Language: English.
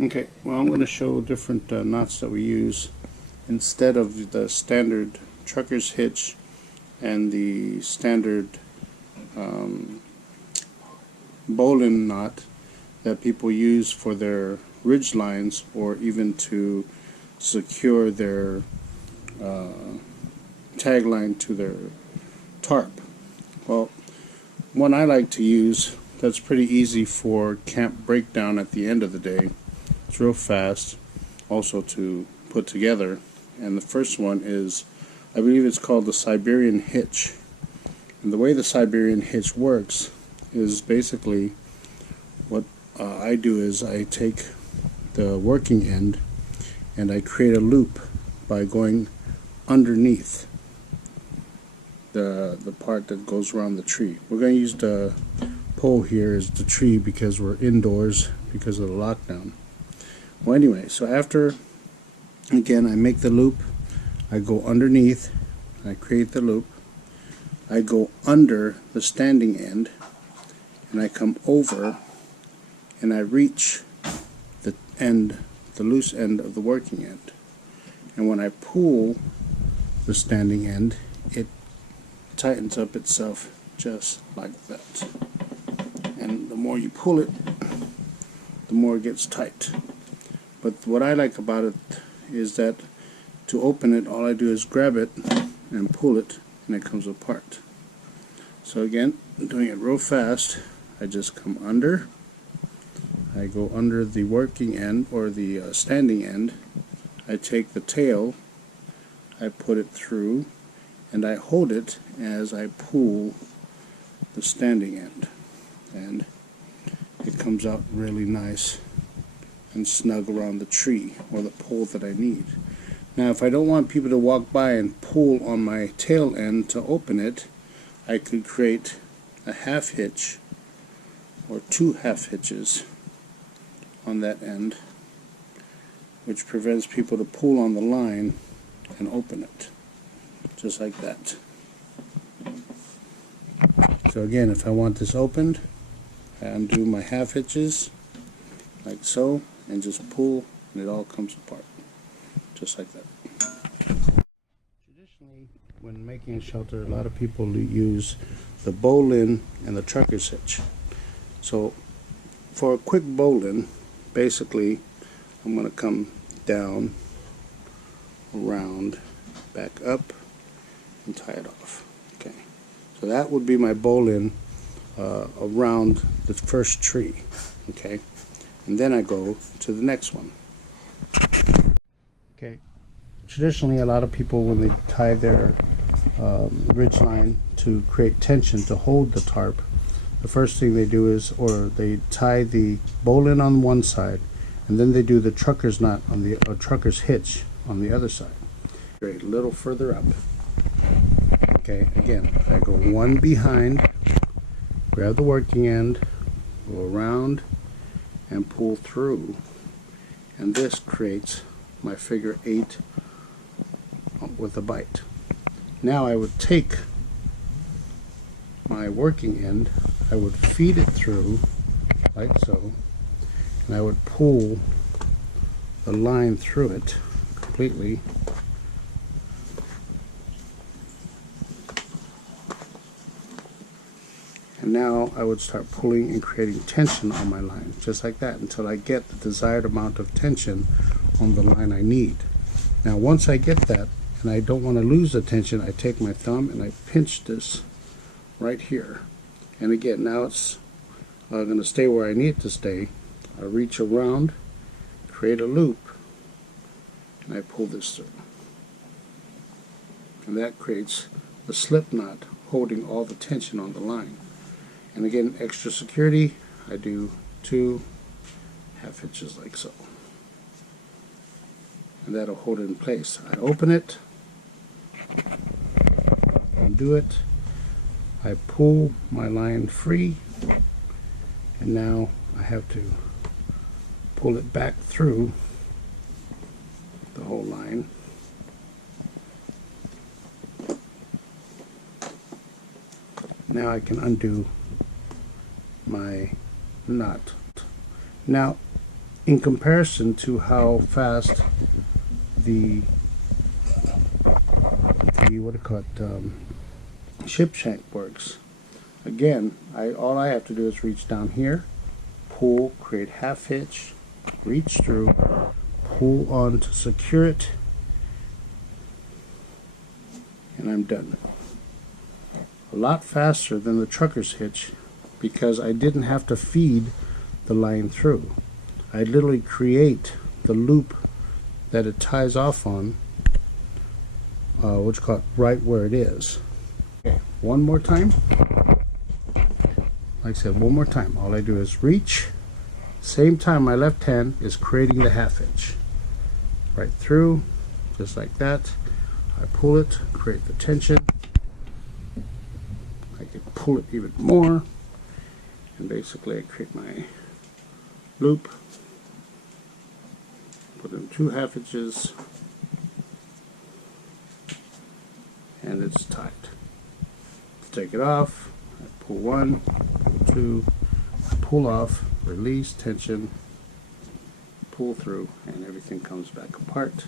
Okay, well, I'm going to show different knots that we use instead of the standard trucker's hitch and the standard bowline knot that people use for their ridge lines, or even to secure their tag line to their tarp. Well, one I like to use that's pretty easy for camp breakdown at the end of the day. It's real fast also to put together, and the first one is, I believe it's called the Siberian hitch. And the way the Siberian hitch works is basically what I do is I take the working end and I create a loop by going underneath the part that goes around the tree. We're going to use the pole here as the tree because we're indoors because of the lockdown. Well, anyway, so after, again, I make the loop, I go underneath, I create the loop, I go under the standing end, and I come over and I reach the end, the loose end of the working end. And when I pull the standing end, it tightens up itself just like that. And the more you pull it, the more it gets tight. But what I like about it is that to open it, all I do is grab it and pull it, and it comes apart. So again, doing it real fast, I just come under, I go under the working end or the standing end, I take the tail, I put it through, and I hold it as I pull the standing end, and it comes out really nice and snug around the tree or the pole that I need. Now, if I don't want people to walk by and pull on my tail end to open it, I could create a half hitch or 2 half hitches on that end, which prevents people to pull on the line and open it, just like that. So again, if I want this opened, I undo my half hitches like so, and just pull, and it all comes apart, just like that. Traditionally, when making a shelter, a lot of people use the bowline and the trucker's hitch. So for a quick bowline, basically, I'm going to come down, around, back up, and tie it off. Okay, so that would be my bowline around the first tree. Okay, and then I go to the next one. Okay, traditionally a lot of people, when they tie their ridge line to create tension to hold the tarp, the first thing they do is, or they tie the bowline on one side, and then they do the trucker's knot on the trucker's hitch on the other side. Great, a little further up. Okay, again, I go one behind, grab the working end, go around, and pull through, and this creates my figure 8 with a bite. Now I would take my working end, I would feed it through like so, and I would pull the line through it completely, and now I would start pulling and creating tension on my line, just like that, until I get the desired amount of tension on the line I need. Now once I get that, and I don't want to lose the tension, I take my thumb and I pinch this right here. And again, now it's going to stay where I need it to stay. I reach around, create a loop, and I pull this through. And that creates the slip knot holding all the tension on the line. And again, extra security, I do 2 half hitches like so. And that'll hold it in place. I open it, undo it, I pull my line free, and now I have to pull it back through the whole line. Now I can undo my knot. Now in comparison to how fast the what do you call it, ship shank works. Again, all I have to do is reach down here, pull, create half hitch, reach through, pull on to secure it, and I'm done. A lot faster than the trucker's hitch because I didn't have to feed the line through. I literally create the loop that it ties off on, which is called right where it is. Okay, one more time. Like I said, one more time. All I do is reach. Same time my left hand is creating the half hitch. Right through, just like that. I pull it, create the tension. I can pull it even more. And basically I create my loop. Put in 2 half hitches. And it's tight. Take it off. I pull 1, pull 2, pull off, release, tension, pull through, and everything comes back apart.